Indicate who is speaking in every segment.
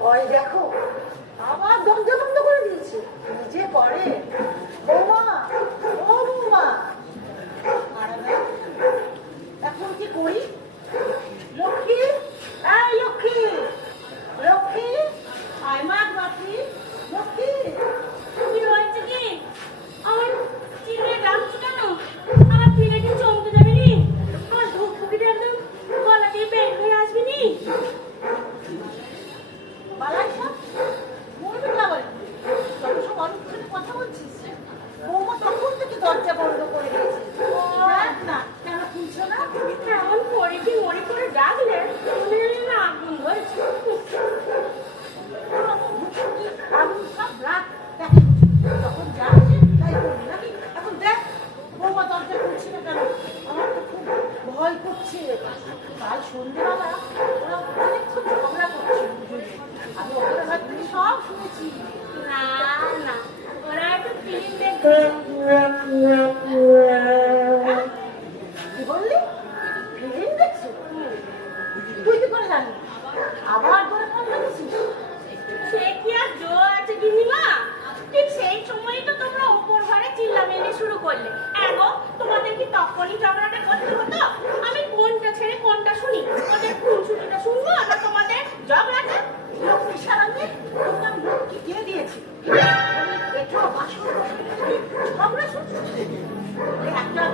Speaker 1: ওই দেখো আমার দরজা বন্ধ করে দিয়েছে। নিজে করে? কি বললি? ফিল্ম দেখছ তুই কি করে জানি আবার করে ফোন করেছিস?
Speaker 2: সে কি আর জো আছে গিনিমা ঠিক সেই সময়ই তো তোমরা উপর ঘরে চিল্লামেলি শুরু করলে। এগো, তোমাদের কি তখনই ঝগড়াটা করতে হতো? আমি কোনটা ছেড়ে কোনটা শুনি। ওদের খুনসুটিটা শুনব না তোমাদের ঝগড়াটা?
Speaker 1: লোকের সারাতে তোমার লোককে দিয়ে দিয়েছি। একটা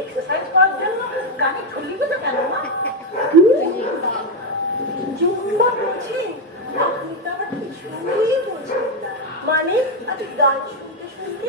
Speaker 1: এক্সারসাইজ করছিলাম গানে কেন জুম্বা বোঝে আপনি তো না মানে আচ্ছা, আপনি গান শুনতে শুনতে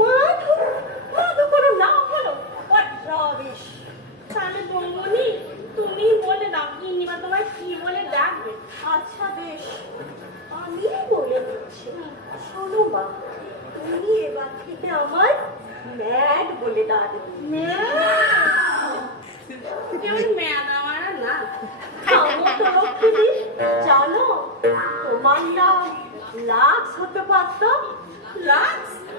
Speaker 1: মাধু কোনো নাম হলো? রবেশ
Speaker 2: তাহলে বঙ্গনি তুমি বলে দাও ইনিবা তোমায় কি বলে ডাকবে?
Speaker 1: আচ্ছা বেশ আমি বলে দিচ্ছি। শোনো তুমি এবার থেকে আমার ম্যাড বলে ডাকবে
Speaker 2: ম্যাড? আমার না?
Speaker 1: জানো তোমার নাম লাক্স হতে পারতাম
Speaker 2: লাক্স?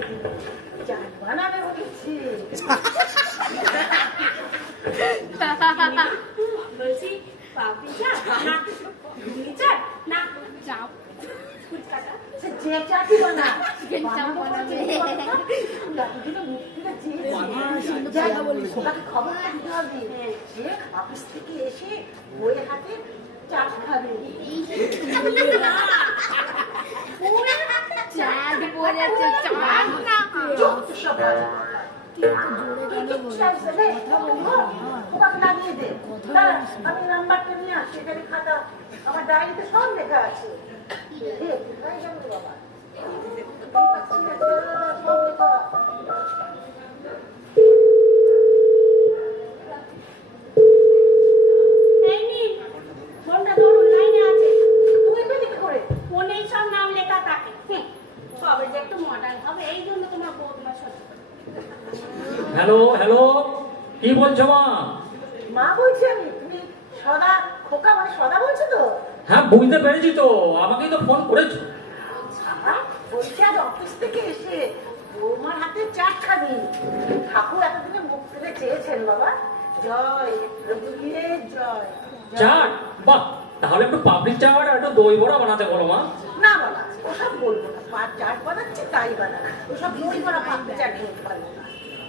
Speaker 1: হয়েছে এতদিন জান বানাবে বলেছি
Speaker 2: বলছি পাপড়ি চাট না ঘুগনি না চাপ ফুচকাটা
Speaker 1: সে যে চাটি বানা
Speaker 3: Chicken চাপ বানাবে।
Speaker 1: ওটাকে খবর দিতে হবে যে অফিস থেকে এসে বইয়ের হাতে চাট খাবে
Speaker 3: চাঁদ
Speaker 1: আমি নাম্বারটা নিয়ে এখানে খাতা আমার ডায়েরিতে সব লেখা আছে বাবা পাচ্ছি না, সব লেখা।
Speaker 2: এই নিন ফোনটা ধরুন লাইনে আছে
Speaker 1: তুই পেলি কি করে
Speaker 2: ফোনেই সব নাম লেখা থাকে হুম, কবে যে একটু মডার্ন হবে এই জন্য তোমার বউ তোমার সহ্য করে।
Speaker 4: হ্যালো হ্যালো কি বলছো মা?
Speaker 1: মা বলছি আমি তুমি সদা খোকা মানে সদা বলছো তো?
Speaker 4: হ্যাঁ বুঝতে পেরেছি তো। আমাকেই তো ফোন করেছ।
Speaker 1: বলছি আজ অফিস থেকে এসে বৌমার হাতে চাট খাবি। ঠাকুর এতদিনে মুখ ফেলে চেয়েছেন বাবা। জয় রঘুবীরের জয়।
Speaker 4: চাট? বাহ তাহলে একটু চাট আর একটু দই বড়া বানাতে বলো মা।
Speaker 1: না বাবা ওসব বলব না। চাট বানাচ্ছে তাই বানা ওসব দই করা পাপড়ি চাট খেতে পারব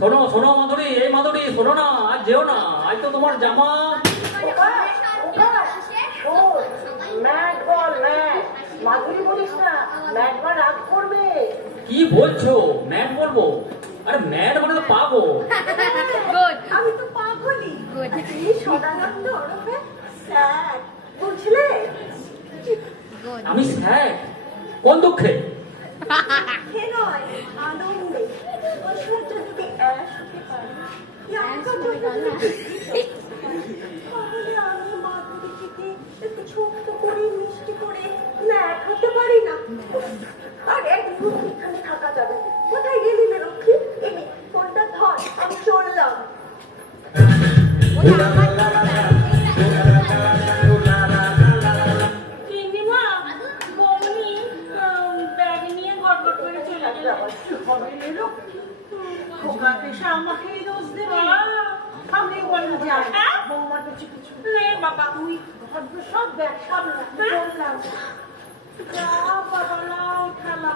Speaker 4: শোনো শোনো মাধুরী এই মাধুরী শোনো না আজ যেও না আজ তো তোমার জামা।
Speaker 1: বল বল
Speaker 4: কি বলছো? ম্যাড বলব? আরে ম্যাড মানে তো পাবো।
Speaker 1: আমি তো পাগলি সদানন্দ ওরফে স্যার। বুঝলে
Speaker 4: আমি স্যার। কোন দুঃখে?
Speaker 1: তাহলে আমি মাধুরী থেকে একটু ছোট্ট করে মিষ্টি করে ন্যাক হতে পারি না? আর এক মুখ এখানে থাকা যাবে। কোথায় গেলি রে লক্ষ্মী এনে ফোনটা ধর আমি চললাম।
Speaker 2: গিন্নিমা, বৌনি, উম, ব্যাগ নিয়ে গড়গড় করে চলে গেল।
Speaker 1: হবে রে লক্ষ্মী খোকা পেশা আমাকেই দোষ দেবে আমি বললাম যাই
Speaker 2: হ্যাঁ?
Speaker 1: বৌমার কিছু কিছু
Speaker 2: নে বাবা
Speaker 1: তুই ভদ্র সব ব্যাগ সামলা বললাম যা বাবা নাও খেলা